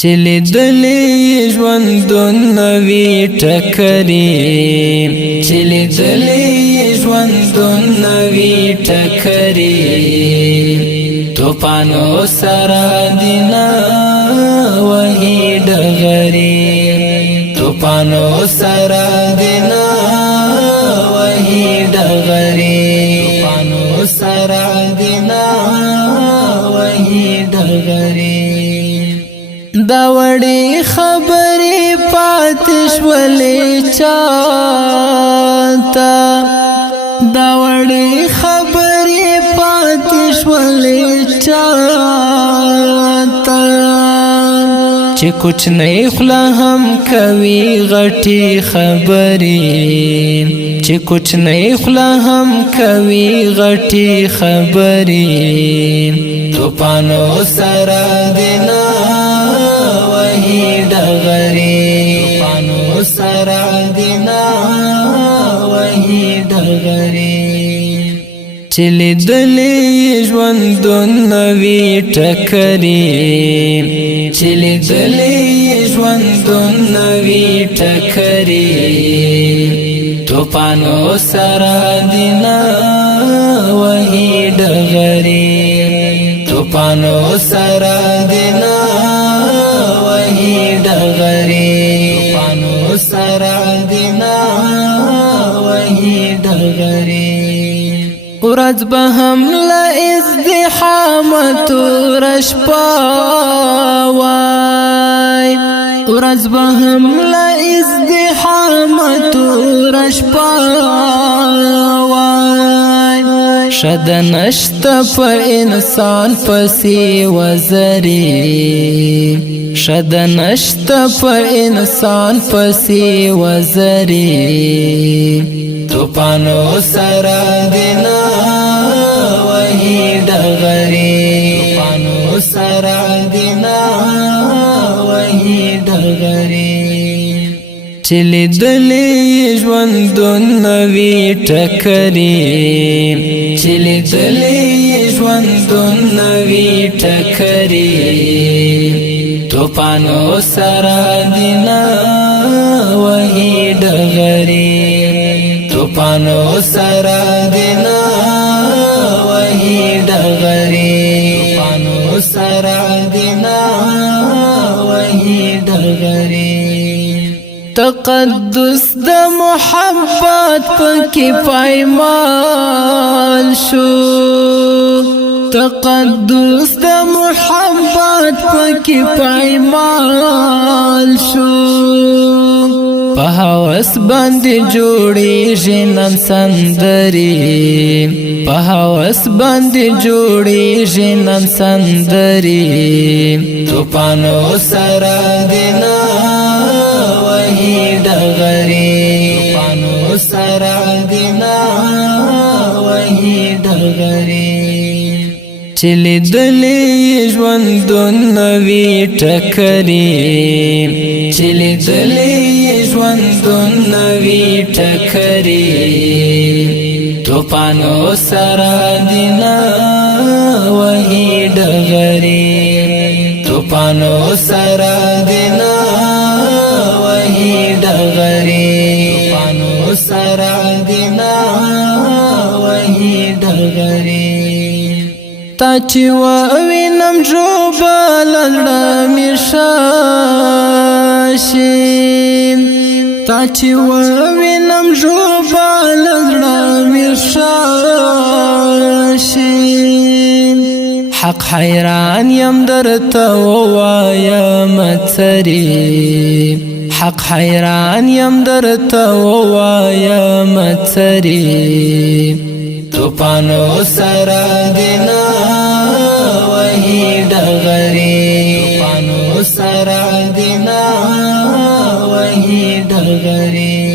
چلی دلی ژوندونه وی ټکرې چلی دلی ژوندونه وی ټکرې توپانو سره دینا وهي ډغرې توپانو سره دینا وهي ډغرې توپانو سره دینا وهي ډغرې دا وړې خبرې پاتې شولې چاته دا وړې خبرې پاتې شولې چاته چې کوچنۍ خوله هم کوي غټې خبرې چې کوچنۍ خوله هم کوي غټې خبرې توپانو سره دینا وهي ډغرې توپانو سره دینا وهي ډغرې چلی دلی ژوندونه وی ټکرې چلی دلی ژوندونه وی ټکرې توپانو سره دینا وهي ډغرې توپانو سره دینا وهي ډغرې توپانو سره دینا وهي ډغرې ورځ به هم له ازدحامت رشپا وای ورځ به هم له ازدحامت رشپا وای شد نشته په انسان پسې وزرې شد نشته په انسان پسې وزرې توپانو سره دینا وهي ډغرې توپانو سره دینا وهي ډغرې چلی دلی ژوندونه وی ټکرې چلی دلی ژوندونه وی ټکرې توپانو سره دینا وهي ډغرې توپانو سره دینا وهي ډغرې توپانو سره دینا وهي ډغرې تقدس د محبت پکې پایمال شو تقدس د محبت پکې پایمال شو په هوس باندې جوړیږي نن سندرې په هوس باندې جوړیږي نن سندرې توپانو سره دینا وهي ډغرې توپانو سره دینا وهي ډغرې چلی دلی ژوندونه وی ټکرې چلی دلی ژوندونه وی ټکرې توپانو سره دینا وهي ډغرې توپانو سره دینا وهي ډغرې توپانو سره دینا وهي ډغرې تا چې ووینم ژوبل زړه مې شاشي تا چې ووینم ژوبل زړه مې شاشي حق حیران یم درته ووایم څرې حق حیران یم درته ووایم څرې توپانو سره دینا وهي ډغرې توپانو سره دینا وهي ډغرې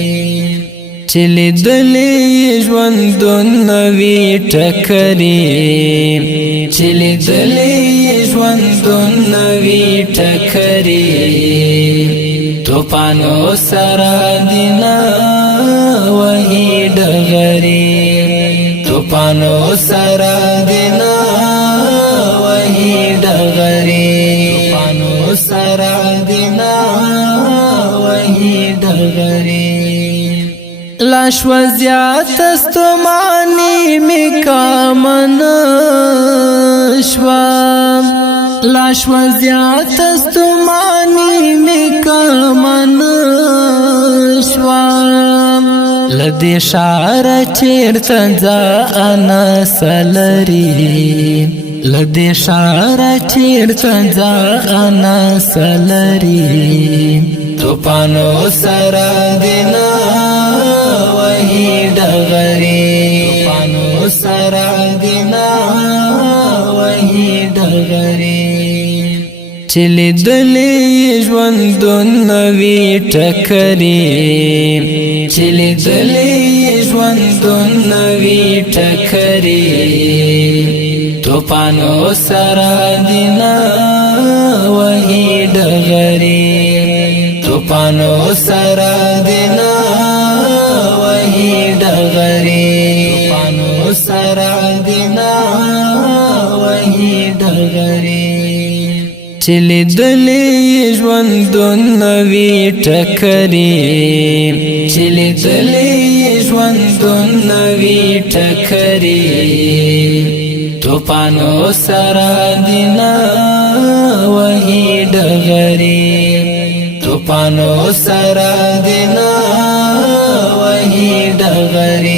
چلی دلی ژوندونه وی ټکرې چلی دلی ژوندونه وی ټکرې توپانو سره دینا وهي ډغرې توپانو سره دینا وهي ډغرې توپانو سره سره دینا وهی ډغرې لاش وزیات استمانی می کامن شوام لاش وزیات استمانی می کامن شوام لدی شعر چیرته ځان سلری لدی شعر چیرته ځان سلری توپانو سره دینا وهی ډغرې توپانو سره دینا وهی ډغرې چلی دلی ژوندون نوی ټکرې چلی دلی ژوندون نوی ټکرې توپانو سره دینا وهی ډغرې توپانو سره دینا وهی ډغرې توپانو سره دینا وهی ډغرې چلی دلی ژوندون نوی ټکرې چلی دلی ژوندون نوی ټکرې توپانو سره دینا وهی ډغرې توپانو سره دینا وهی ډغرې